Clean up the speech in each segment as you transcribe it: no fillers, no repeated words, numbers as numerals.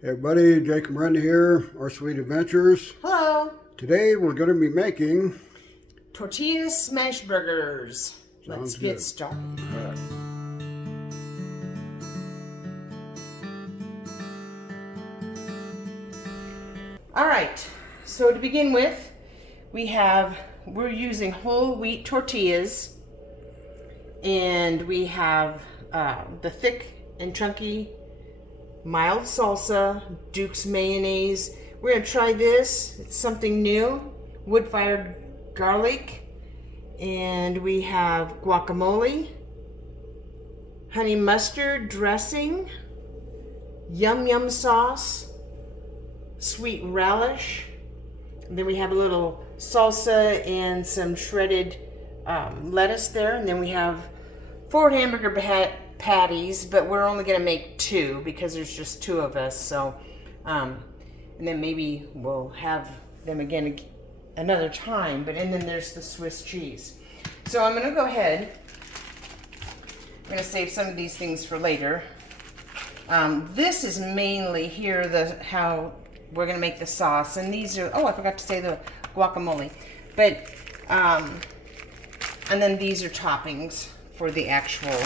Hey everybody, Jake and Brenda here, Our Sweet Adventures. Hello. Today we're going to be making Tortilla smashburgers. Let's get started. All right. All right. So to begin with, we're using whole wheat tortillas, and we have the thick and chunky mild salsa, Duke's mayonnaise. We're gonna try this. It's something new. Wood-fired garlic, and we have guacamole, honey mustard dressing, yum sauce, sweet relish. And then we have a little salsa and some shredded lettuce there. And then we have 4 hamburger patties, but we're only gonna make 2 because there's just 2 of us. So, and then maybe we'll have them again another time. And then there's the Swiss cheese. So I'm gonna go ahead. I'm gonna save some of these things for later. This is mainly here how we're gonna make the sauce, and these are, I forgot to say the guacamole, but and then these are toppings for the actual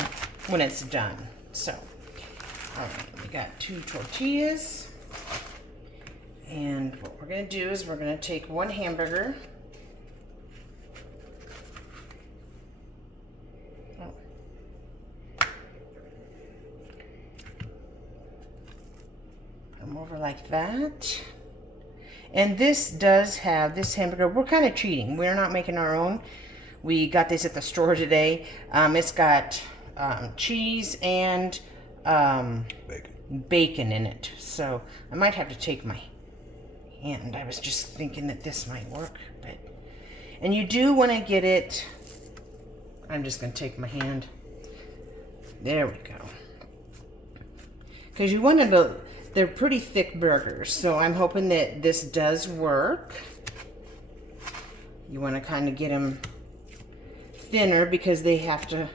when it's done. So, all right, we got 2 tortillas, and what we're gonna do is we're gonna take 1 hamburger. Come over like that. And this does have, this hamburger, we're kind of cheating. We're not making our own. We got this at the store today. It's got cheese and bacon in it. So I might have to take my hand. I was just thinking that this might work. And you do want to get it, I'm just going to take my hand. There we go. Because you want to, they're pretty thick burgers, so I'm hoping that this does work. You want to kind of get them thinner because they have to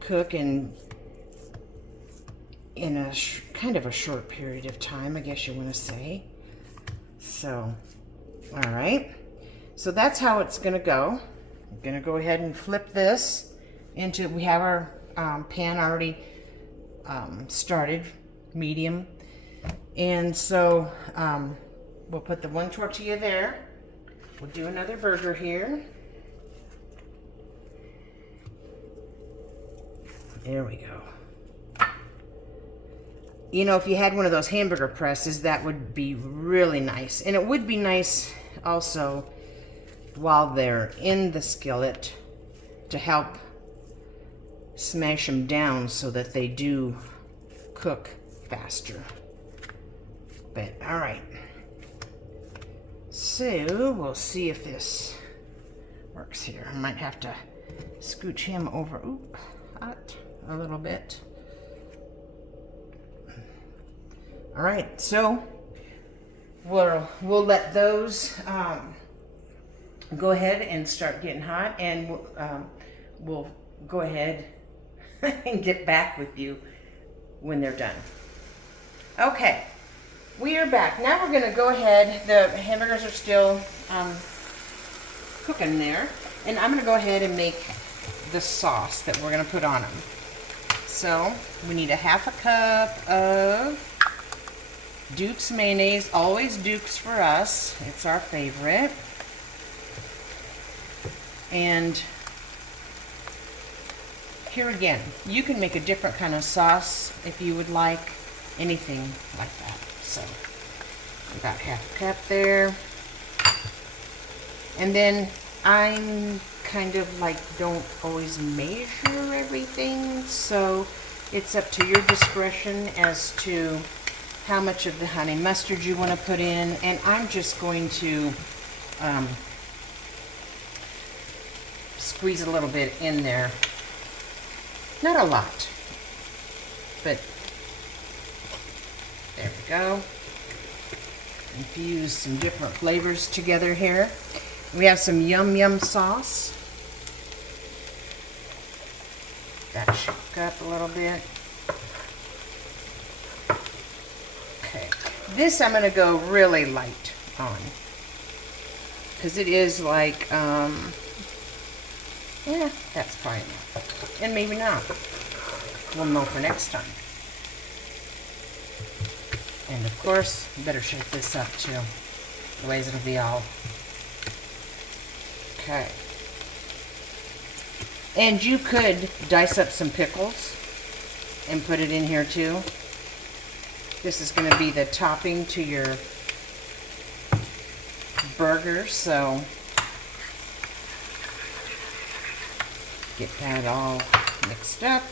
cook in a kind of a short period of time, I guess you want to say. So, all right. So that's how it's going to go. I'm going to go ahead and flip this into, we have our pan already started, medium. And so we'll put the 1 tortilla there. We'll do another burger here. There we go. You know, if you had one of those hamburger presses, that would be really nice. And it would be nice also while they're in the skillet to help smash them down so that they do cook faster. But all right, so we'll see if this works here. I might have to scooch him over a little bit. All right, so we'll let those go ahead and start getting hot, and we'll go ahead and get back with you when they're done. Okay, we are back. Now we're going to go ahead. The hamburgers are still cooking there, and I'm going to go ahead and make the sauce that we're going to put on them. So we need a 1/2 cup of Duke's mayonnaise. Always Duke's for us. It's our favorite. And here again, you can make a different kind of sauce if you would like, anything like that. So we got 1/2 cup there. And then I'm kind of like, don't always measure everything, so it's up to your discretion as to how much of the honey mustard you want to put in. And I'm just going to squeeze a little bit in there. Not a lot, but there we go. Infuse some different flavors together here. We have some yum sauce. That should cook up a little bit. Okay. This I'm gonna go really light on. Because it is like, yeah, that's probably enough. And maybe not. We'll know for next time. And of course, you better shake this up too. Otherwise it'll be all... Okay. And you could dice up some pickles and put it in here too. This is going to be the topping to your burger, so get that all mixed up.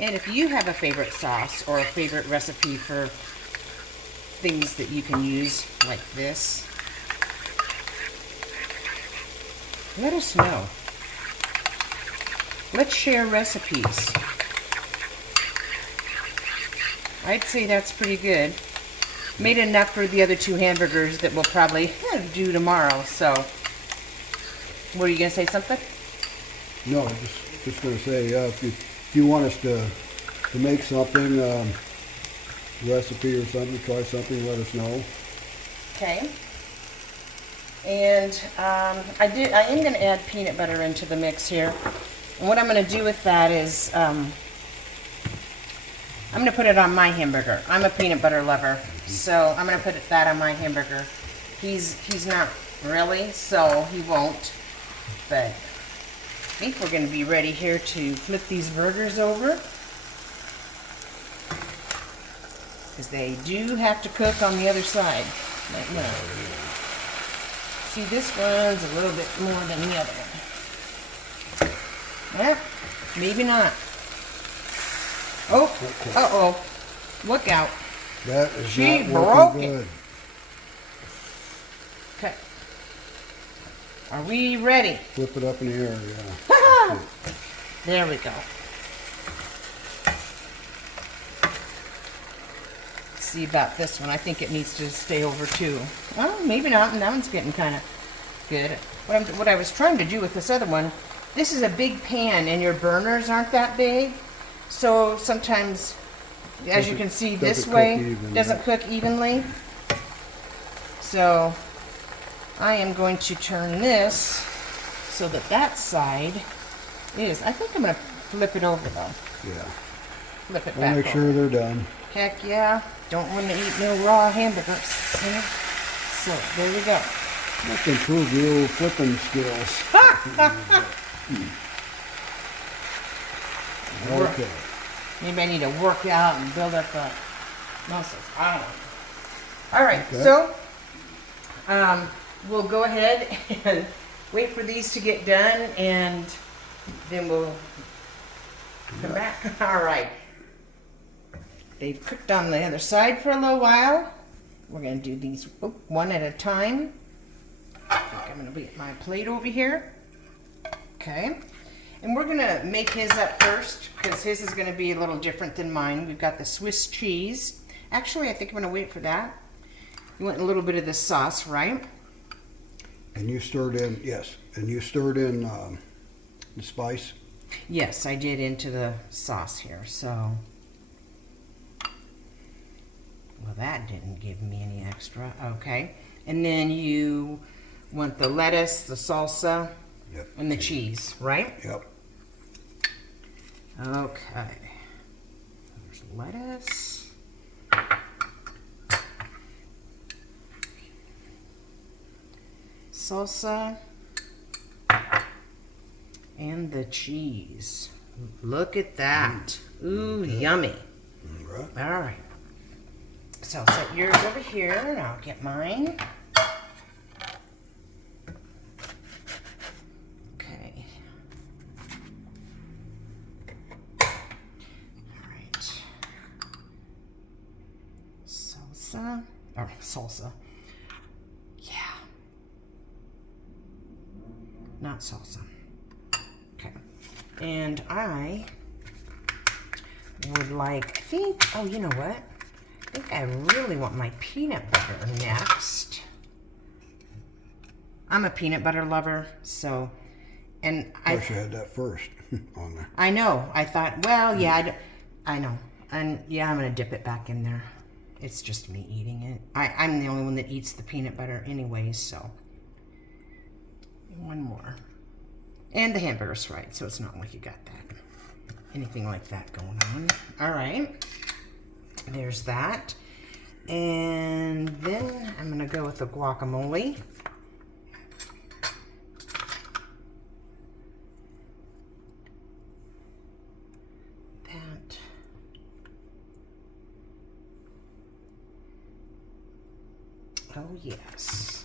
And if you have a favorite sauce or a favorite recipe for things that you can use like this, let us know. Let's share recipes. I'd say that's pretty good. Made enough for the other 2 hamburgers that we'll probably do tomorrow. So, were you gonna say something? No, just gonna say, if you want us to make something, recipe or something, try something, let us know. Okay. And I am going to add peanut butter into the mix here. And what I'm going to do with that is I'm going to put it on my hamburger. I'm a peanut butter lover, so I'm going to put that on my hamburger. He's not really, so he won't. But I think we're going to be ready here to flip these burgers over, because they do have to cook on the other side. Like, no. See, this one's a little bit more than the other one. Well, maybe not. Oh, uh-oh. Look out. That is She not broke working it. good. Okay. Are we ready? Flip it up in the air, yeah. There we go. See about this one. I think it needs to stay over too. Well, maybe not. That one's getting kind of good. What I was trying to do with this other one, this is a big pan and your burners aren't that big. So sometimes, as you can see this way, doesn't cook evenly. So I am going to turn this so that that side is, I think I'm going to flip it over though. Yeah. Flip it I'll back make over. sure they're done. Heck yeah. Don't want to eat no raw hamburgers. See? So, there we go. Let's improve your old flipping skills. Okay. Maybe I need to work out and build up muscles. I don't know. All right, Okay. so we'll go ahead and wait for these to get done, and then we'll come back. All right. They've cooked on the other side for a little while. We're going to do these one at a time. I think I'm going to get my plate over here. Okay. And we're going to make his up first, because his is going to be a little different than mine. We've got the Swiss cheese. Actually, I think I'm going to wait for that. You want a little bit of the sauce, right? And you stirred in, yes, and you stirred in the spice? Yes, I did into the sauce here, so... Well, that didn't give me any extra. Okay. And then you want the lettuce, the salsa, Yep. and the cheese, right? Yep. Okay. There's lettuce. Salsa. And the cheese. Look at that. Ooh, yummy. All right. All right. So I'll set yours over here, and I'll get mine. Okay. All right. Salsa. Or salsa. Yeah. Not salsa. Okay. And I would like, I think, oh, you know what? I think I really want my peanut butter next. I'm a peanut butter lover, so And I should have had that first on there. I know. I thought, well, yeah, I know. And yeah, I'm going to dip it back in there. It's just me eating it. I'm the only one that eats the peanut butter anyways, so. One more. And the hamburger's fried, so it's not like you got that. Anything like that going on. All right. There's that. And then I'm going to go with the guacamole. That. Oh, yes.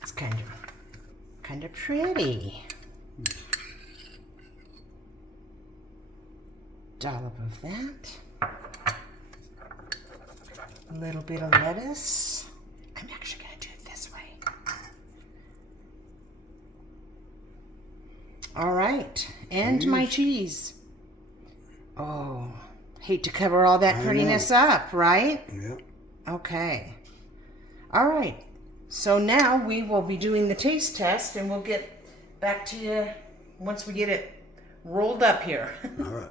It's kind of pretty. Dollop of that. A little bit of lettuce. I'm actually going to do it this way. All right. And my cheese. Oh, hate to cover all that prettiness up, right? Yep. Okay. All right. So now we will be doing the taste test, and we'll get back to you once we get it rolled up here. All right.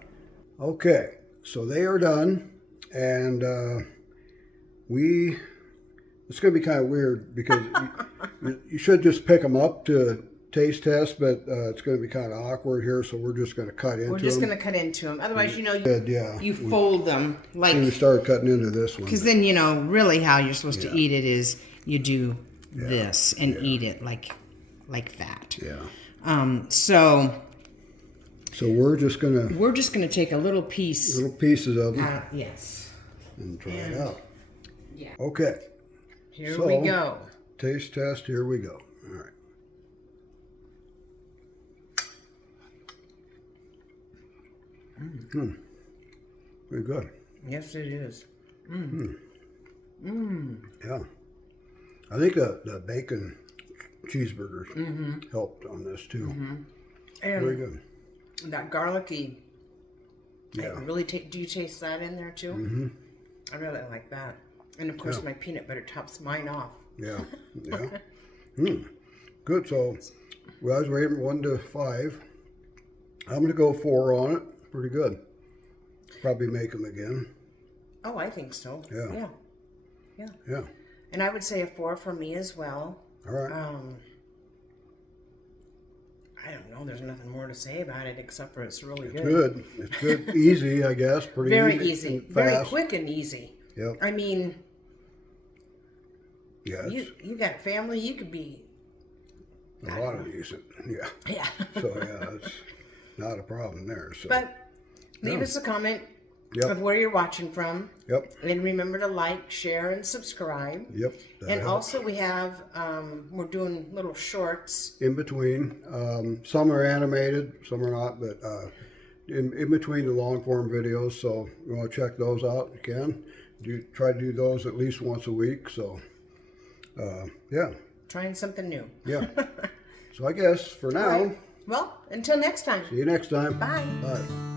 Okay. So they are done, and it's going to be kind of weird because you should just pick them up to taste test, but it's going to be kind of awkward here, so we're just going to cut into them. We're just going to cut into them. Otherwise, you we fold them like. we started cutting into this one. Because then really how you're supposed to eat it is you do this and eat it like that. Yeah. So we're just gonna take a little piece. little pieces of them Yes. and try it out. Yeah. Okay. Here we go. Taste test. Here we go. All right. Very good. Yes, it is. Yeah. I think the bacon cheeseburgers helped on this too. And Very good. that garlicky. Yeah. Really do you taste that in there too? Mm-hmm. I really like that. And of course, my peanut butter tops mine off. Yeah. Yeah. Good. So, well, I was rating 1 to 5. I'm going to go 4 on it. Pretty good. Probably make them again. Oh, I think so. Yeah. Yeah. And I would say a 4 for me as well. All right. I don't know. There's nothing more to say about it except for it's really It's good. good. It's good. Easy, I guess. Pretty Very easy. easy. And Very fast. quick and easy. Yep. I mean, Yeah. you got a family. You could be. A lot of these. Yeah. Yeah. So, yeah, it's not a problem there. So. But leave us a comment Yep. of where you're watching from. Yep. And remember to like, share, and subscribe. Yep. that And helps. also we have, we're doing little shorts. In between, some are animated, some are not, but in between the long form videos. So you want to check those out, you can. Try to do those at least once a week. So yeah. Trying something new. Yeah. So I guess for now, Well, until next time. see you next time. Bye. Bye.